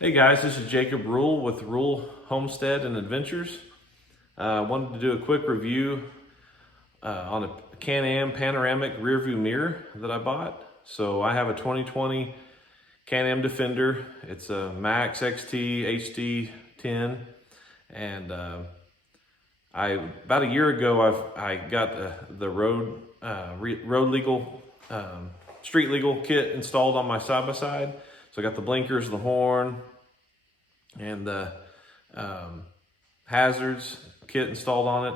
Hey guys, this is Jacob Rule with Rule Homestead and Adventures. I wanted to do a quick review on a Can-Am Panoramic rear view mirror that I bought. So I have a 2020 Can-Am Defender. It's a Max XT HD10, and about a year ago I got the road legal street legal kit installed on my side-by-side. So I got the blinkers, the horn, and the hazards kit installed on it.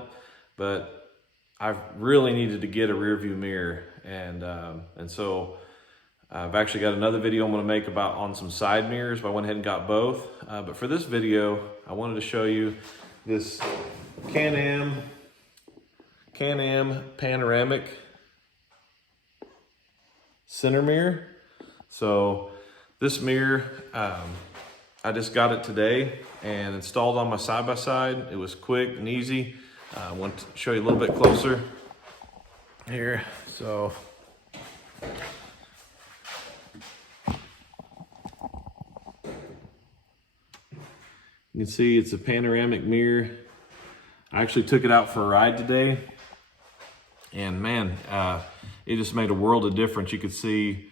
But I really needed to get a rear view mirror, and so I've actually got another video I'm going to make on some side mirrors, but I went ahead and got both. But for this video, I wanted to show you this Can-Am Panoramic center mirror. So this mirror, I just got it today and installed on my side-by-side. It was quick and easy. I want to show you a little bit closer here. So you can see it's a panoramic mirror. I actually took it out for a ride today, and man, it just made a world of difference. You could see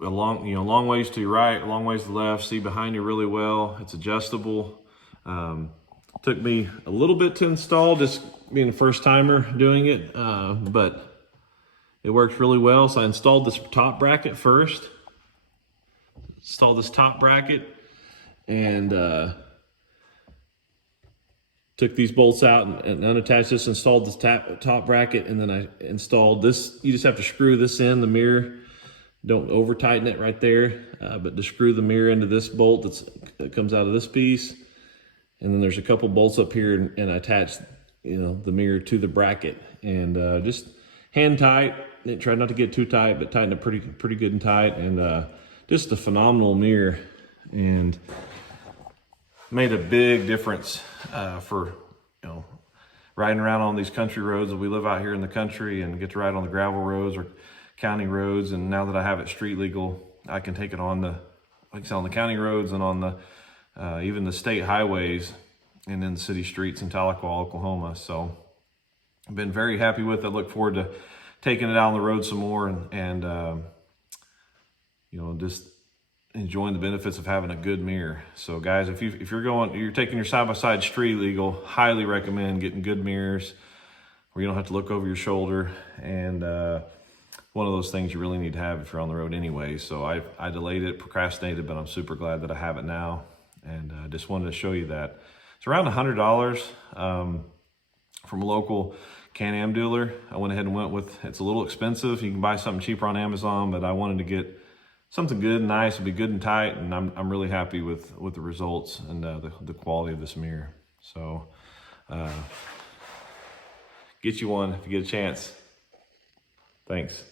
a long ways to your right, a long ways to the left, see behind you really well. It's adjustable. Took me a little bit to install, just being a first timer doing it, but it works really well. So I installed this top bracket first. Installed this top bracket and took these bolts out and unattached this, installed this top bracket, and then I installed this. You just have to screw this in the mirror. Don't over tighten it right there, but to screw the mirror into this bolt that comes out of this piece. And then there's a couple bolts up here, and I attached, the mirror to the bracket, and just hand tight. Try not to get too tight, but tighten it pretty good and tight. And just a phenomenal mirror, and made a big difference for riding around on these country roads. We live out here in the country and get to ride on the gravel roads or county roads, and now that I have it street legal, I can take it on the county roads and on the even the state highways and in the city streets in Tahlequah, Oklahoma. So I've been very happy with it. I look forward to taking it out on the road some more and just enjoying the benefits of having a good mirror. So guys, if you're taking your side-by-side street legal, highly recommend getting good mirrors where you don't have to look over your shoulder, and one of those things you really need to have if you're on the road anyway. So I delayed it, procrastinated, but I'm super glad that I have it now, and I just wanted to show you that. It's around $100 from a local Can-Am dealer. I went ahead and went with, it's a little expensive. You can buy something cheaper on Amazon, but I wanted to get something good and nice, it'll be good and tight, and I'm really happy with the results and the quality of this mirror. So get you one if you get a chance. Thanks.